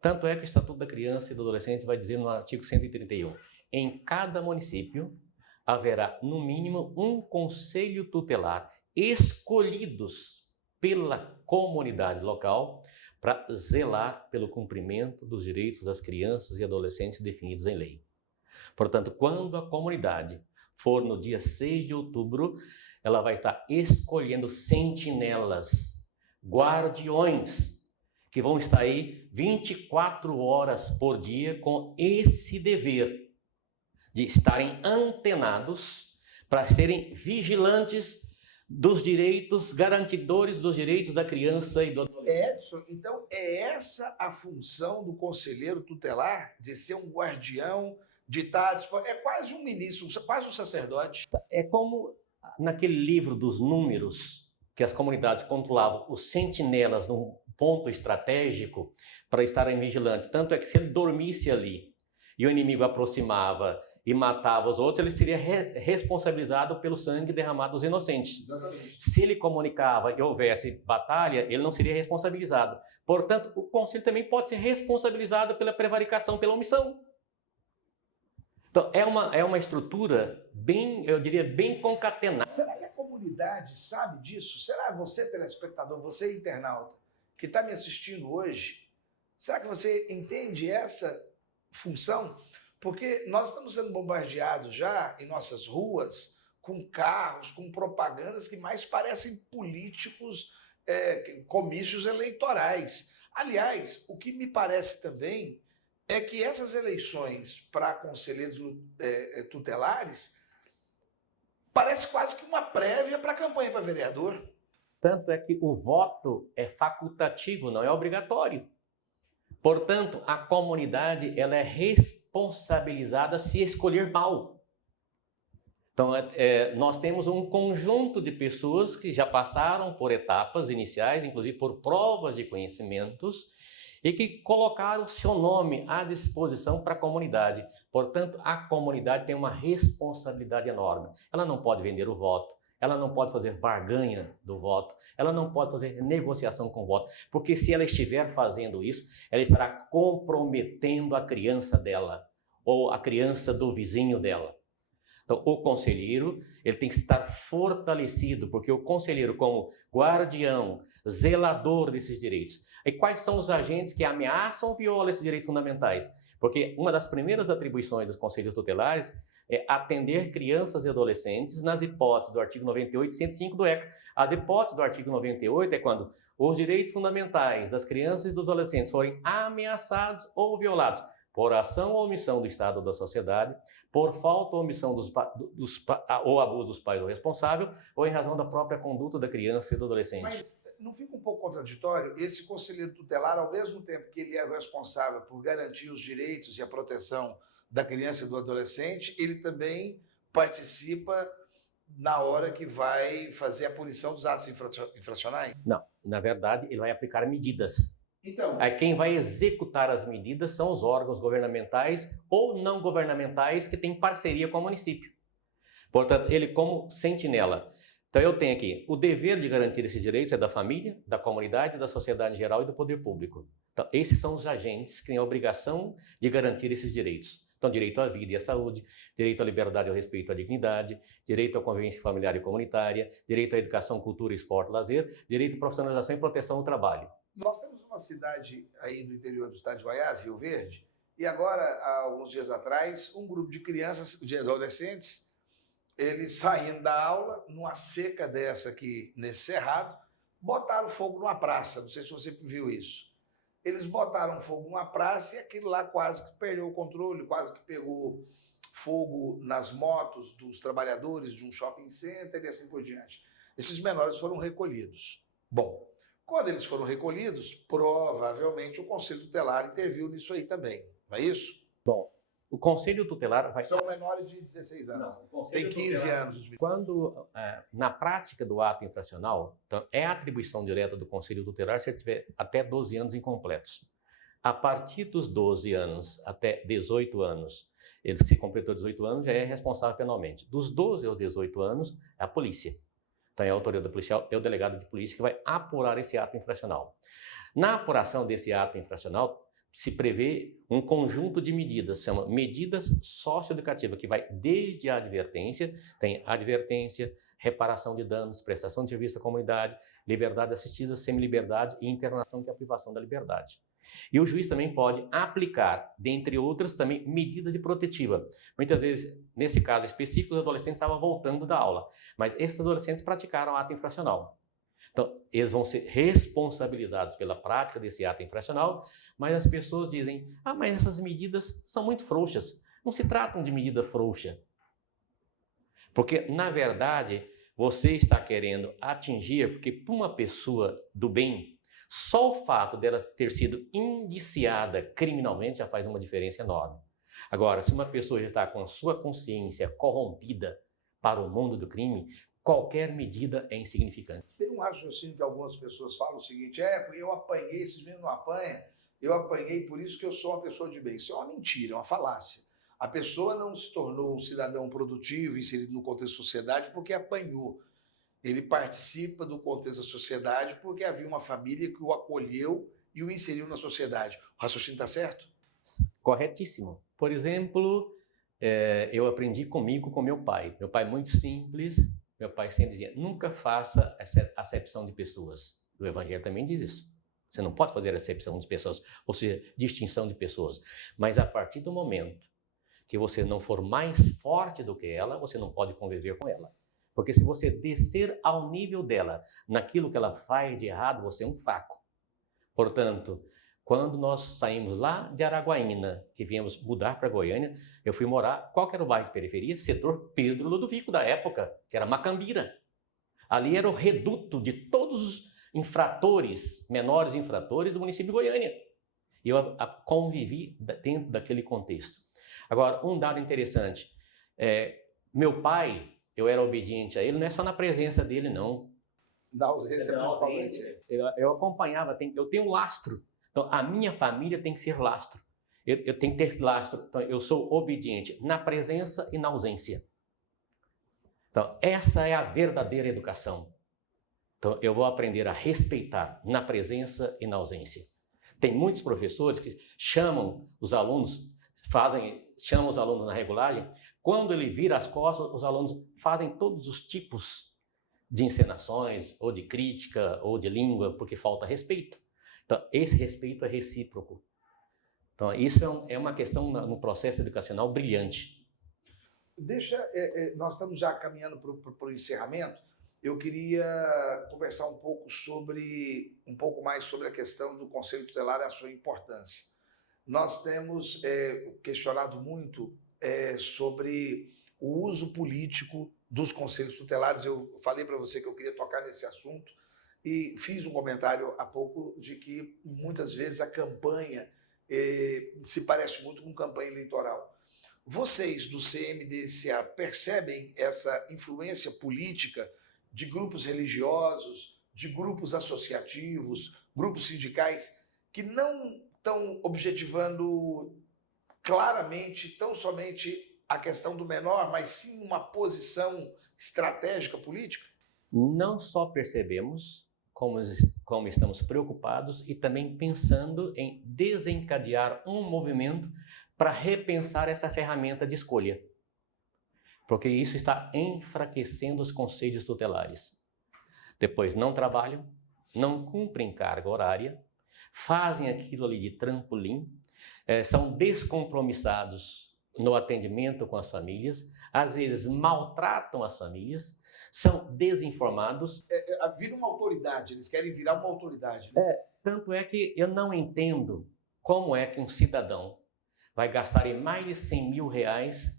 Tanto é que o Estatuto da Criança e do Adolescente vai dizer no artigo 131, em cada município haverá no mínimo um conselho tutelar escolhidos pela comunidade local para zelar pelo cumprimento dos direitos das crianças e adolescentes definidos em lei. Portanto, quando a comunidade for no dia 6 de outubro, ela vai estar escolhendo sentinelas, guardiões, que vão estar aí 24 horas por dia com esse dever de estarem antenados para serem vigilantes dos direitos, garantidores dos direitos da criança e do adolescente. Edson, então é essa a função do conselheiro tutelar, de ser um guardião, de estar... É quase um ministro, quase um sacerdote. É como naquele livro dos números, que as comunidades controlavam os sentinelas num ponto estratégico para estarem vigilantes. Tanto é que se ele dormisse ali e o inimigo aproximava e matava os outros, ele seria responsabilizado pelo sangue derramado dos inocentes. Exatamente. Se ele comunicava e houvesse batalha, ele não seria responsabilizado. Portanto, o conselho também pode ser responsabilizado pela prevaricação, pela omissão. Então, é uma estrutura bem, eu diria, bem concatenada. Será que a comunidade sabe disso? Será você, telespectador, você, internauta, que está me assistindo hoje, será que você entende essa função? Porque nós estamos sendo bombardeados já em nossas ruas com carros, com propagandas que mais parecem políticos, comícios eleitorais. Aliás, o que me parece também é que essas eleições para conselheiros tutelares parece quase que uma prévia para a campanha para vereador. Tanto é que o voto é facultativo, não é obrigatório. Portanto, a comunidade ela é responsabilizada se escolher mal. Então, nós temos um conjunto de pessoas que já passaram por etapas iniciais, inclusive por provas de conhecimentos, e que colocaram o seu nome à disposição para a comunidade. Portanto, a comunidade tem uma responsabilidade enorme. Ela não pode vender o voto, ela não pode fazer barganha do voto, ela não pode fazer negociação com o voto, porque se ela estiver fazendo isso, ela estará comprometendo a criança dela, ou a criança do vizinho dela. Então, o conselheiro, ele tem que estar fortalecido, porque o conselheiro, como guardião, zelador desses direitos. E quais são os agentes que ameaçam ou violam esses direitos fundamentais? Porque uma das primeiras atribuições dos conselhos tutelares é atender crianças e adolescentes nas hipóteses do artigo 98 e 105 do ECA. As hipóteses do artigo 98 é quando os direitos fundamentais das crianças e dos adolescentes forem ameaçados ou violados por ação ou omissão do Estado ou da sociedade, por falta ou omissão ou abuso dos pais ou responsável, ou em razão da própria conduta da criança e do adolescente. Mas não fica um pouco contraditório esse conselheiro tutelar, ao mesmo tempo que ele é responsável por garantir os direitos e a proteção da criança e do adolescente, ele também participa na hora que vai fazer a punição dos atos infracionais? Não, na verdade, ele vai aplicar medidas. Então, Aí quem vai executar as medidas são os órgãos governamentais ou não governamentais que têm parceria com o município. Portanto, ele como sentinela. Então eu tenho aqui, o dever de garantir esses direitos é da família, da comunidade, da sociedade em geral e do poder público. Então esses são os agentes que têm a obrigação de garantir esses direitos. Então direito à vida e à saúde, direito à liberdade e ao respeito à dignidade, direito à convivência familiar e comunitária, direito à educação, cultura, esporte, lazer, direito à profissionalização e proteção do trabalho. nós temos uma cidade aí do interior do estado de Goiás, Rio Verde, e agora, há alguns dias atrás, um grupo de crianças, de adolescentes, eles saindo da aula, numa seca dessa aqui, nesse cerrado, botaram fogo numa praça, não sei se você viu isso. eles botaram fogo numa praça e aquilo lá quase que perdeu o controle, quase que pegou fogo nas motos dos trabalhadores de um shopping center e assim por diante. Esses menores foram recolhidos. Bom, quando eles foram recolhidos, provavelmente o Conselho Tutelar interviu nisso aí também, não é isso? Bom, o Conselho Tutelar vai... São menores de 16 anos. Não, tem 15 anos. Quando, na prática do ato infracional, então, é atribuição direta do Conselho Tutelar se ele tiver até 12 anos incompletos. A partir dos 12 anos até 18 anos, ele se completou 18 anos, já é responsável penalmente. Dos 12 aos 18 anos, é a polícia. Então, é a autoridade policial, é o delegado de polícia que vai apurar esse ato infracional. Na apuração desse ato infracional, se prevê um conjunto de medidas, chama medidas socioeducativas, que vai desde a advertência, tem advertência, reparação de danos, prestação de serviço à comunidade, liberdade assistida, semi-liberdade e internação, que é a privação da liberdade. E o juiz também pode aplicar, dentre outras, também medidas de protetiva. Muitas vezes, nesse caso específico, os adolescentes estavam voltando da aula, mas esses adolescentes praticaram ato infracional. Então, eles vão ser responsabilizados pela prática desse ato infracional, mas as pessoas dizem, mas essas medidas são muito frouxas. Não se tratam de medida frouxa. Porque, na verdade, você está querendo atingir, porque para uma pessoa do bem, só o fato dela ter sido indiciada criminalmente já faz uma diferença enorme. Agora, se uma pessoa já está com a sua consciência corrompida para o mundo do crime, qualquer medida é insignificante. Tem um raciocínio que algumas pessoas falam o seguinte, porque eu apanhei, esses meninos não apanham, eu apanhei por isso que eu sou uma pessoa de bem. Isso é uma mentira, é uma falácia. A pessoa não se tornou um cidadão produtivo, inserido no contexto da sociedade, porque apanhou. Ele participa do contexto da sociedade porque havia uma família que o acolheu e o inseriu na sociedade. O raciocínio está certo? Corretíssimo. Por exemplo, eu aprendi comigo com meu pai. Meu pai muito simples, meu pai sempre dizia, nunca faça acepção de pessoas. O Evangelho também diz isso. Você não pode fazer acepção de pessoas, ou seja, distinção de pessoas. Mas a partir do momento que você não for mais forte do que ela, você não pode conviver com ela. Porque se você descer ao nível dela, naquilo que ela faz de errado, você é um fraco. Portanto, quando nós saímos lá de Araguaína, que viemos mudar para Goiânia, eu fui morar, qual que era o bairro de periferia? Setor Pedro Ludovico da época, que era Macambira. Ali era o reduto de todos os infratores, menores infratores do município de Goiânia. E eu convivi dentro daquele contexto. Agora, um dado interessante, meu pai, eu era obediente a ele, não é só na presença dele, não. Da ausência, principalmente. Eu acompanhava, eu tenho um lastro. Então, a minha família tem que ser lastro. Eu tenho que ter lastro. Então, eu sou obediente na presença e na ausência. Então, essa é a verdadeira educação. Então, eu vou aprender a respeitar na presença e na ausência. Tem muitos professores que chamam os alunos na regulagem. Quando ele vira as costas, os alunos fazem todos os tipos de encenações, ou de crítica, ou de língua, porque falta respeito. Então, esse respeito é recíproco. Então, isso é uma questão no processo educacional brilhante. Nós estamos já caminhando para o encerramento. Eu queria conversar um pouco mais sobre a questão do Conselho Tutelar e a sua importância. Nós temos questionado muito sobre o uso político dos conselhos tutelares. Eu falei para você que eu queria tocar nesse assunto e fiz um comentário há pouco de que muitas vezes a campanha se parece muito com campanha eleitoral. Vocês do CMDCA percebem essa influência política de grupos religiosos, de grupos associativos, grupos sindicais que não estão objetivando claramente, tão somente a questão do menor, mas sim uma posição estratégica política? Não só percebemos, como estamos preocupados e também pensando em desencadear um movimento para repensar essa ferramenta de escolha. Porque isso está enfraquecendo os conselhos tutelares. Depois não trabalham, não cumprem carga horária, fazem aquilo ali de trampolim, são descompromissados no atendimento com as famílias, às vezes maltratam as famílias, são desinformados. Vira uma autoridade, eles querem virar uma autoridade. Né? Tanto é que eu não entendo como é que um cidadão vai gastar em mais de 100 mil reais,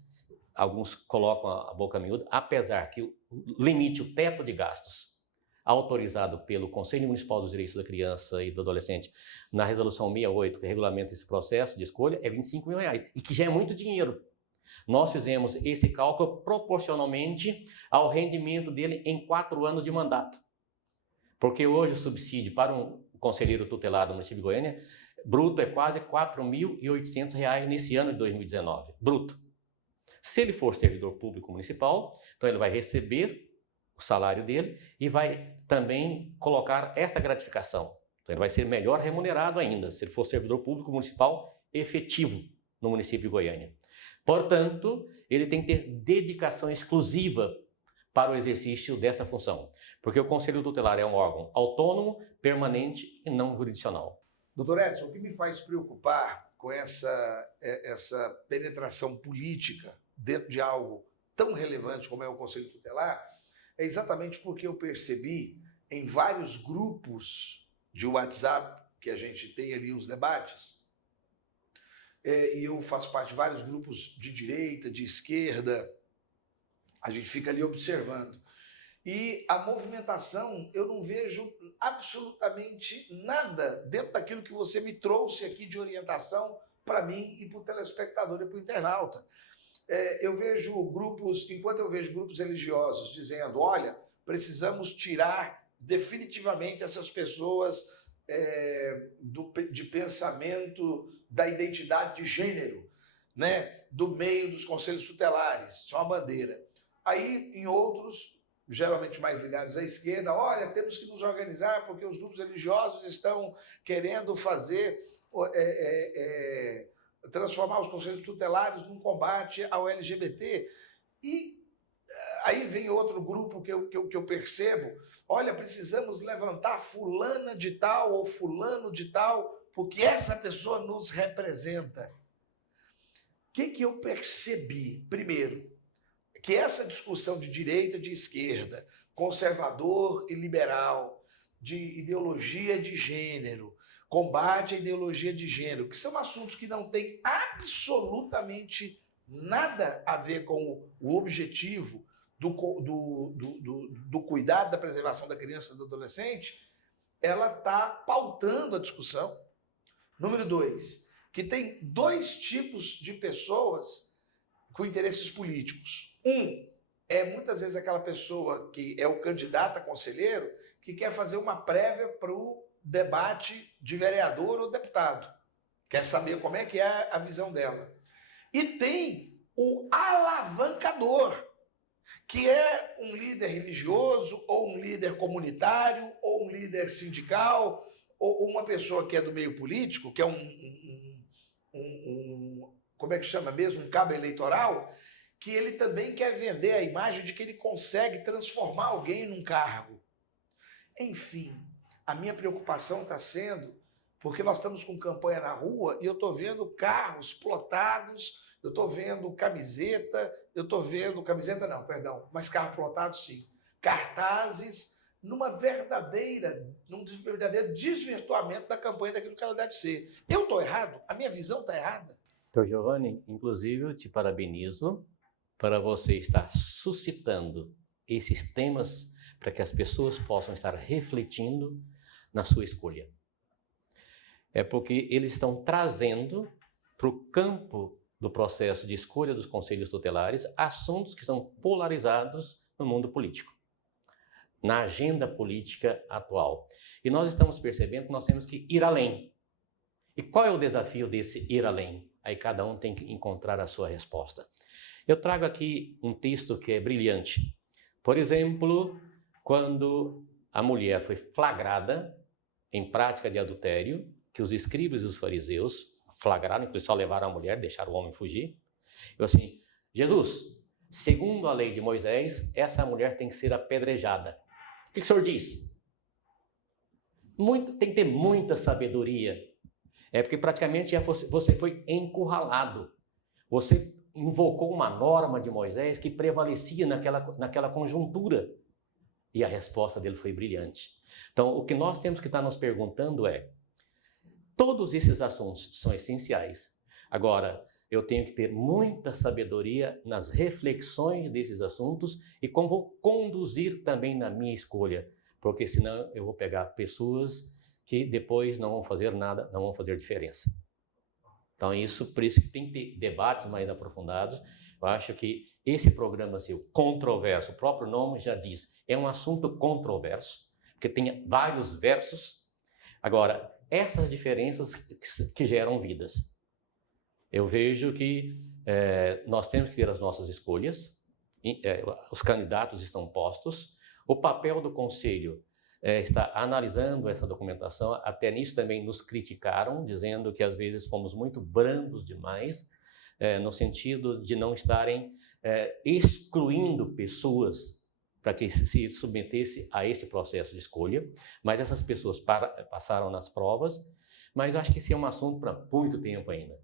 alguns colocam a boca miúda, apesar que o limite, o teto de gastos, autorizado pelo Conselho Municipal dos Direitos da Criança e do Adolescente, na Resolução 68, que regulamenta esse processo de escolha, é 25 mil reais, e que já é muito dinheiro. Nós fizemos esse cálculo proporcionalmente ao rendimento dele em 4 anos de mandato. Porque hoje o subsídio para um conselheiro tutelado no município de Goiânia, bruto é quase R$ 4.800 nesse ano de 2019, bruto. Se ele for servidor público municipal, então ele vai receber o salário dele e vai também colocar esta gratificação. Então ele vai ser melhor remunerado ainda, se ele for servidor público municipal efetivo no município de Goiânia. Portanto, ele tem que ter dedicação exclusiva para o exercício dessa função, porque o Conselho Tutelar é um órgão autônomo, permanente e não jurisdicional. Doutor Edson, o que me faz preocupar com essa penetração política dentro de algo tão relevante como é o Conselho Tutelar é exatamente porque eu percebi em vários grupos de WhatsApp que a gente tem ali os debates, e eu faço parte de vários grupos de direita, de esquerda, a gente fica ali observando. E a movimentação, eu não vejo absolutamente nada dentro daquilo que você me trouxe aqui de orientação para mim e para o telespectador e para o internauta. Eu vejo grupos, enquanto eu vejo grupos religiosos dizendo, olha, precisamos tirar definitivamente essas pessoas de pensamento da identidade de gênero, né, do meio dos conselhos tutelares, isso é uma bandeira. Aí, em outros, geralmente mais ligados à esquerda, olha, temos que nos organizar porque os grupos religiosos estão querendo fazer, transformar os conselhos tutelares num combate ao LGBT. E aí vem outro grupo que eu percebo, olha, precisamos levantar fulana de tal ou fulano de tal, porque essa pessoa nos representa. O que eu percebi? Primeiro, que essa discussão de direita, de esquerda, conservador e liberal, de ideologia de gênero, combate à ideologia de gênero, que são assuntos que não têm absolutamente nada a ver com o objetivo do cuidado, da preservação da criança e do adolescente, ela está pautando a discussão. Número 2, que tem 2 tipos de pessoas com interesses políticos. Um é muitas vezes aquela pessoa que é o candidato a conselheiro que quer fazer uma prévia para o debate de vereador ou deputado. Quer saber como é que é a visão dela. E tem o alavancador, que é um líder religioso, ou um líder comunitário, ou um líder sindical, ou uma pessoa que é do meio político, que é como é que chama mesmo? Um cabo eleitoral, que ele também quer vender a imagem de que ele consegue transformar alguém num cargo. Enfim, a minha preocupação está sendo porque nós estamos com campanha na rua e eu estou vendo carros plotados, eu estou vendo camiseta, mas carro plotado sim, cartazes, num verdadeiro desvirtuamento da campanha daquilo que ela deve ser. Eu estou errado? A minha visão está errada? Então, Giovanni, inclusive eu te parabenizo para você estar suscitando esses temas para que as pessoas possam estar refletindo na sua escolha. É porque eles estão trazendo para o campo do processo de escolha dos conselhos tutelares assuntos que são polarizados no mundo político, na agenda política atual. E nós estamos percebendo que nós temos que ir além. E qual é o desafio desse ir além? Aí cada um tem que encontrar a sua resposta. Eu trago aqui um texto que é brilhante. Por exemplo, quando a mulher foi flagrada em prática de adultério, que os escribas e os fariseus flagraram, inclusive só levaram a mulher, deixaram o homem fugir. Eu assim, Jesus, segundo a lei de Moisés, essa mulher tem que ser apedrejada. O que o senhor diz? Tem que ter muita sabedoria. É porque praticamente já você foi encurralado. Você invocou uma norma de Moisés que prevalecia naquela conjuntura. E a resposta dele foi brilhante. Então, o que nós temos que estar nos perguntando é, Todos esses assuntos são essenciais. Agora, eu tenho que ter muita sabedoria nas reflexões desses assuntos e como vou conduzir também na minha escolha, porque senão eu vou pegar pessoas que depois não vão fazer nada, não vão fazer diferença. Então por isso que tem que ter debates mais aprofundados. Eu acho que esse programa seu, controverso, o próprio nome já diz, é um assunto controverso, porque tem vários versos. Agora, essas diferenças que geram vidas. Eu vejo que nós temos que ter as nossas escolhas, os candidatos estão postos, o papel do Conselho está analisando essa documentação, até nisso também nos criticaram, dizendo que às vezes fomos muito brandos demais, no sentido de não estarem excluindo pessoas para que se submetesse a esse processo de escolha, mas essas pessoas passaram nas provas, mas eu acho que esse é um assunto para muito tempo ainda.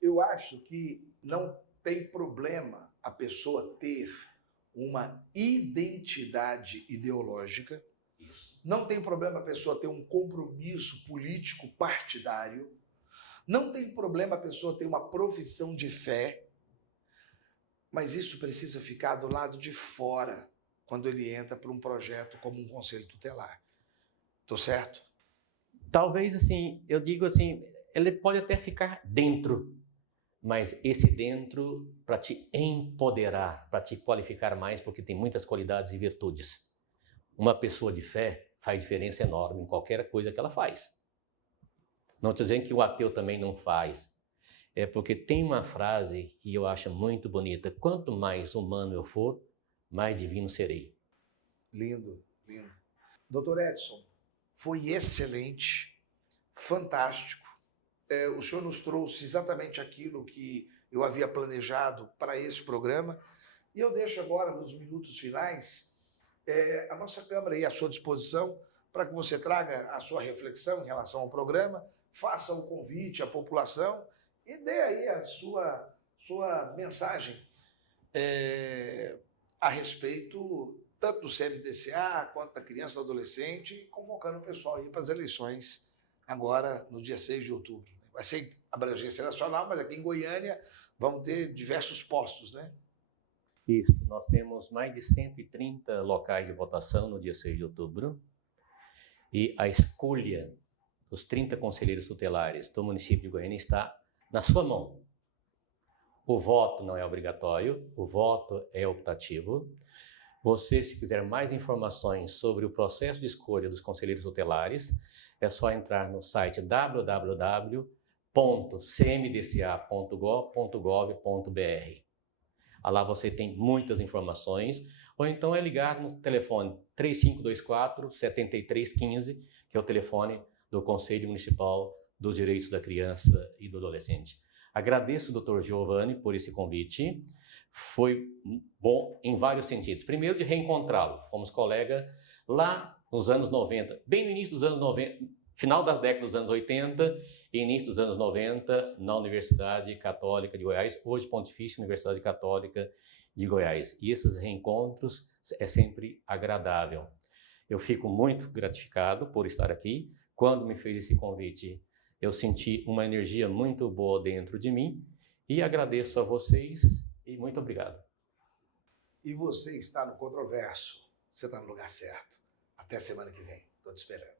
Eu acho que não tem problema a pessoa ter uma identidade ideológica, não tem problema a pessoa ter um compromisso político partidário, não tem problema a pessoa ter uma profissão de fé, mas isso precisa ficar do lado de fora quando ele entra para um projeto como um conselho tutelar. Estou certo? Talvez assim, eu digo assim, ele pode até ficar dentro, mas esse dentro para te empoderar, para te qualificar mais, porque tem muitas qualidades e virtudes. Uma pessoa de fé faz diferença enorme em qualquer coisa que ela faz. Não estou dizendo que o ateu também não faz. É porque tem uma frase que eu acho muito bonita. Quanto mais humano eu for, mais divino serei. Lindo, lindo. Doutor Edson, foi excelente, fantástico. O senhor nos trouxe exatamente aquilo que eu havia planejado para esse programa. E eu deixo agora, nos minutos finais, a nossa Câmara aí à sua disposição para que você traga a sua reflexão em relação ao programa, faça um convite à população e dê aí a sua mensagem a respeito tanto do CMDCA quanto da criança e do adolescente, convocando o pessoal aí para as eleições agora no dia 6 de outubro. Vai ser abrangência nacional, mas aqui em Goiânia vamos ter diversos postos, né? Isso, nós temos mais de 130 locais de votação no dia 6 de outubro e a escolha dos 30 conselheiros tutelares do município de Goiânia está na sua mão. O voto não é obrigatório, o voto é optativo. Você, se quiser mais informações sobre o processo de escolha dos conselheiros tutelares, é só entrar no site www.cmdca.gov.br. Lá você tem muitas informações, ou então é ligar no telefone 3524-7315, que é o telefone do Conselho Municipal dos Direitos da Criança e do Adolescente. Agradeço ao Dr. Giovanni por esse convite, foi bom em vários sentidos. Primeiro, de reencontrá-lo, fomos colega lá nos anos 90, bem no início dos anos 90, final das décadas dos anos 80 e início dos anos 90, na Universidade Católica de Goiás, hoje Pontifícia Universidade Católica de Goiás. E esses reencontros é sempre agradável. Eu fico muito gratificado por estar aqui. Quando me fez esse convite, eu senti uma energia muito boa dentro de mim e agradeço a vocês e muito obrigado. E você está no Controverso. Você está no lugar certo. Até semana que vem. Estou te esperando.